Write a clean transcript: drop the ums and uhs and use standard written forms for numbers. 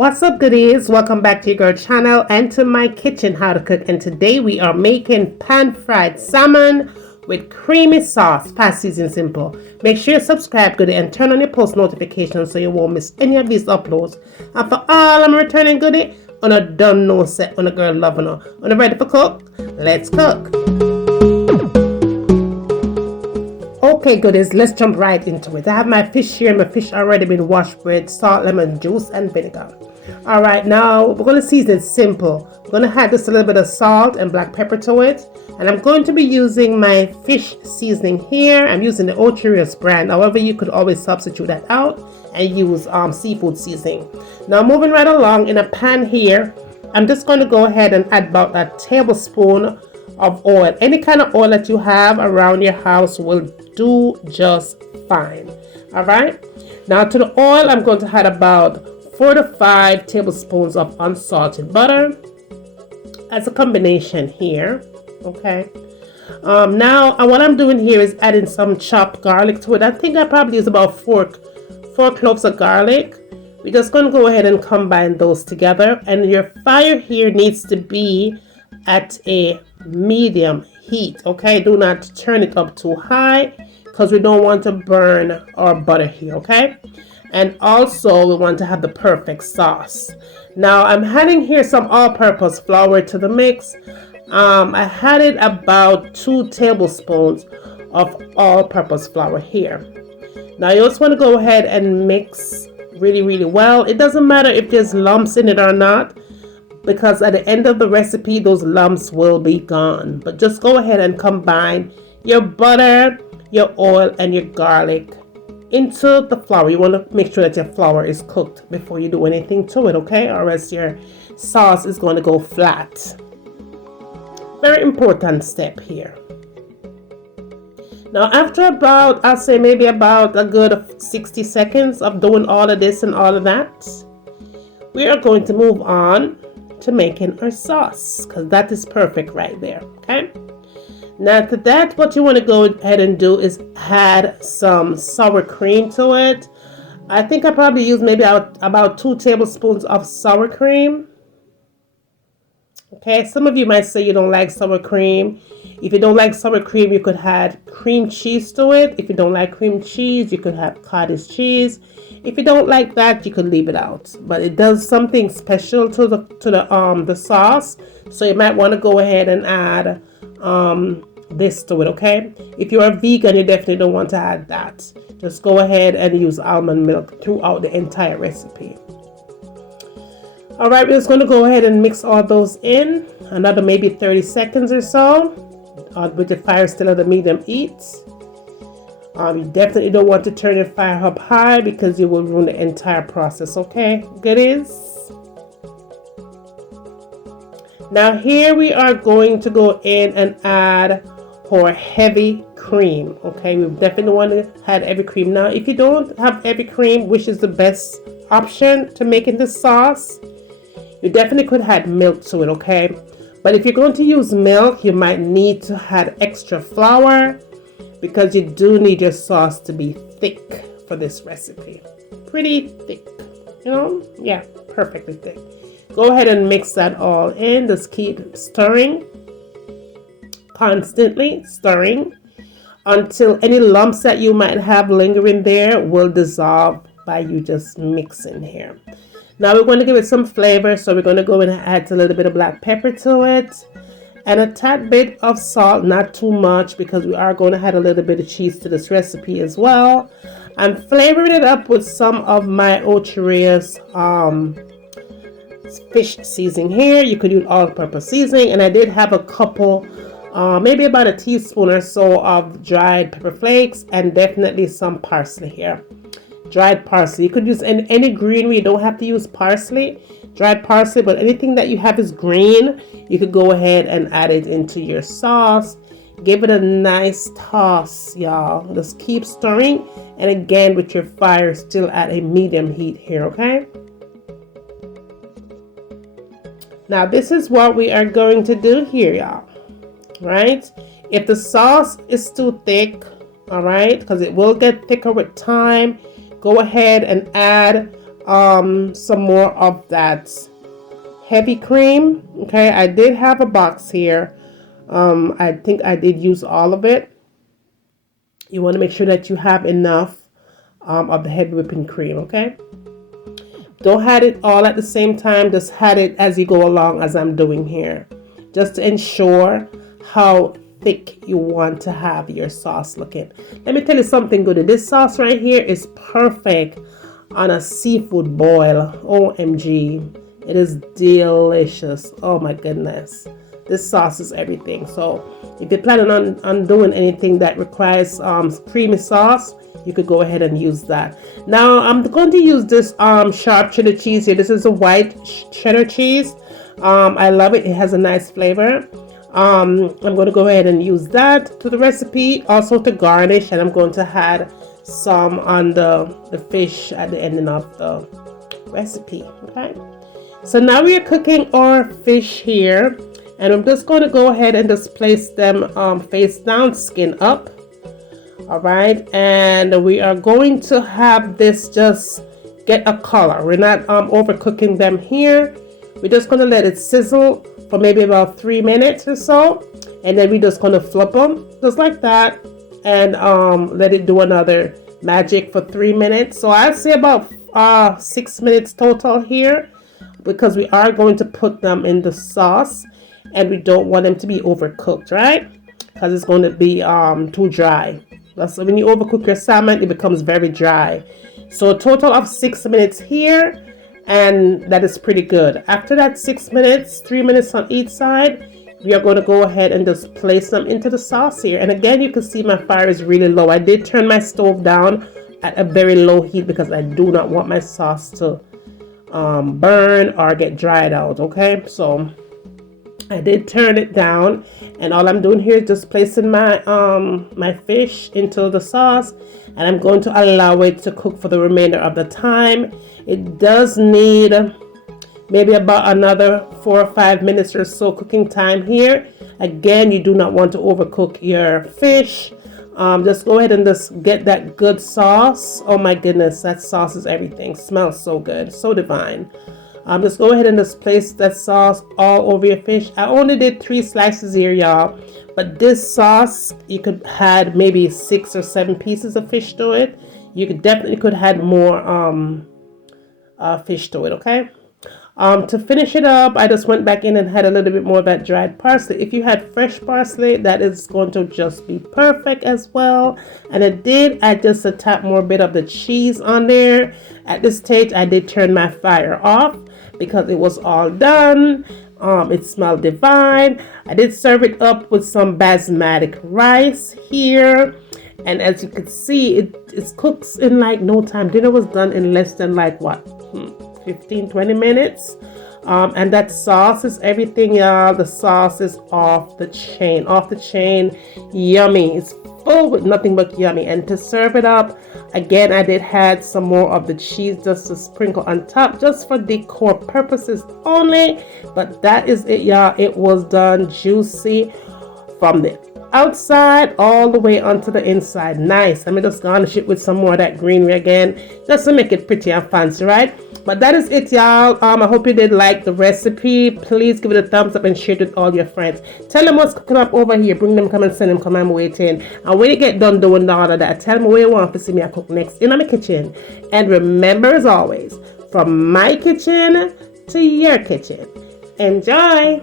What's up, goodies? Welcome back to your girl channel and to my kitchen how to cook. And today we are making pan fried salmon with creamy sauce, fast, easy and simple. Make sure you subscribe, goodie, and turn on your post notifications so you won't miss any of these uploads. And for all I'm returning goodie, on a done no set, on a girl loving her, on a ready for cook. Let's cook. Okay, goodies, let's jump right into it. I have my fish here, and my fish already been washed with salt, lemon juice, and vinegar. All right, now we're going to season it simple. I'm going to add just a little bit of salt and black pepper to it. And I'm going to be using my fish seasoning here. I'm using the Ocherius brand. However, you could always substitute that out and use seafood seasoning. Now, moving right along in a pan here, I'm just going to go ahead and add about a tablespoon of oil. Any kind of oil that you have around your house will do just fine. All right, now to the oil, I'm going to add about 4 to 5 tablespoons of unsalted butter as a combination here. Okay, now what I'm doing here is adding some chopped garlic to it. I think I probably use about four cloves of garlic. We're just going to go ahead and combine those together, and your fire here needs to be at a medium heat. Okay, do not turn it up too high because we don't want to burn our butter here. Okay, and also we want to have the perfect sauce. Now I'm adding here some all-purpose flour to the mix. I added about 2 tablespoons of all-purpose flour here. Now you just want to go ahead and mix really well. It doesn't matter if there's lumps in it or not, because at the end of the recipe those lumps will be gone. But just go ahead and combine your butter, your oil, and your garlic into the flour. You want to make sure that your flour is cooked before you do anything to it, okay? Or else your sauce is going to go flat. Very important step here. Now after about, I'll say maybe about a good 60 seconds of doing all of this and all of that, we are going to move on to making our sauce, because that is perfect right there. Okay, now to that, what you want to go ahead and do is add some sour cream to it. I think I probably use maybe about 2 tablespoons of sour cream. Okay, some of you might say you don't like sour cream. If you don't like sour cream, you could add cream cheese to it. If you don't like cream cheese, you could have cottage cheese. If you don't like that, you could leave it out. But it does something special to the sauce, so you might want to go ahead and add this to it. Okay, if you're a vegan, you definitely don't want to add that. Just go ahead and use almond milk throughout the entire recipe. All right, we're just going to go ahead and mix all those in another maybe 30 seconds or so, with the fire still at a medium heat. You definitely don't want to turn your fire up high because you will ruin the entire process. Okay, goodies. Now here we are going to go in and add our heavy cream. Okay, we definitely want to add heavy cream. Now if you don't have heavy cream, which is the best option to making this sauce, you definitely could add milk to it. Okay, but if you're going to use milk, you might need to add extra flour, because you do need your sauce to be thick for this recipe. Pretty thick, you know? Yeah, perfectly thick. Go ahead and mix that all in. Just keep stirring, constantly stirring, until any lumps that you might have lingering there will dissolve by you just mixing here. Now we're going to give it some flavor, so we're going to go in and add a little bit of black pepper to it, and a tad bit of salt, not too much, because we are going to add a little bit of cheese to this recipe as well. I'm flavoring it up with some of my Ocherius fish seasoning here. You could use all-purpose seasoning, and I did have a couple, maybe about a teaspoon or so of dried pepper flakes, and definitely some parsley here. Dried parsley. You could use any green. You don't have to use parsley, dried parsley, but anything that you have is green, you could go ahead and add it into your sauce. Give it a nice toss, y'all. Just keep stirring, and again with your fire still at a medium heat here. Okay, now this is what we are going to do here, y'all. Right, if the sauce is too thick, all right, because it will get thicker with time, go ahead and add some more of that heavy cream. Okay, I did have a box here. I think I did use all of it. You want to make sure that you have enough of the heavy whipping cream. Okay, don't add it all at the same time. Just add it as you go along, as I'm doing here, just to ensure how thick you want to have your sauce looking. Let me tell you something good. This sauce right here is perfect on a seafood boil. OMG, it is delicious. Oh my goodness, this sauce is everything. So if you're planning on doing anything that requires creamy sauce, you could go ahead and use that. Now I'm going to use this sharp cheddar cheese here. This is a white cheddar cheese. I love it. It has a nice flavor. I'm going to go ahead and use that to the recipe, also to garnish, and I'm going to add some on the fish at the ending of the recipe. Okay, so now we are cooking our fish here, and I'm just going to go ahead and just place them face down, skin up. All right, and we are going to have this just get a color. We're not overcooking them here. We're just going to let it sizzle for maybe about 3 minutes or so, and then we're just going to flip them just like that, and let it do another magic for 3 minutes. So I'd say about 6 minutes total here, because we are going to put them in the sauce, and we don't want them to be overcooked, right? Because it's going to be too dry. So when you overcook your salmon, it becomes very dry. So a total of 6 minutes here, and that is pretty good. After that 6 minutes, 3 minutes on each side, we are going to go ahead and just place them into the sauce here. And again, you can see my fire is really low. I did turn my stove down at a very low heat because I do not want my sauce to burn or get dried out. Okay, so I did turn it down, and all I'm doing here is just placing my my fish into the sauce, and I'm going to allow it to cook for the remainder of the time. It does need maybe about another 4 or 5 minutes or so cooking time here. Again, you do not want to overcook your fish. Just go ahead and just get that good sauce. Oh my goodness, that sauce is everything. Smells so good, so divine. Just go ahead and just place that sauce all over your fish. I only did 3 slices here, y'all, but this sauce, you could add maybe 6 or 7 pieces of fish to it. You could definitely add more fish to it. Okay, to finish it up, I just went back in and had a little bit more of that dried parsley. If you had fresh parsley, that is going to just be perfect as well. And I did add just a tap more bit of the cheese on there. At this stage, I did turn my fire off because it was all done. It smelled divine. I did serve it up with some basmati rice here, and as you can see, it cooks in like no time. Dinner was done in less than like what, 15-20 minutes. And that sauce is everything, y'all. The sauce is off the chain, yummy. It's full with nothing but yummy. And to serve it up, again, I did add some more of the cheese just to sprinkle on top, just for decor purposes only. But that is it, y'all. It was done juicy from the outside all the way onto the inside. Nice. Let me just garnish it with some more of that greenery again, just to make it pretty and fancy, right? But that is it, y'all. I hope you did like the recipe. Please give it a thumbs up and share it with all your friends. Tell them what's cooking up over here. Bring them, come and send them, come, I'm waiting. And when you get done doing all of that, tell them where you want to see me I cook next in my kitchen. And remember, as always, from my kitchen to your kitchen. Enjoy!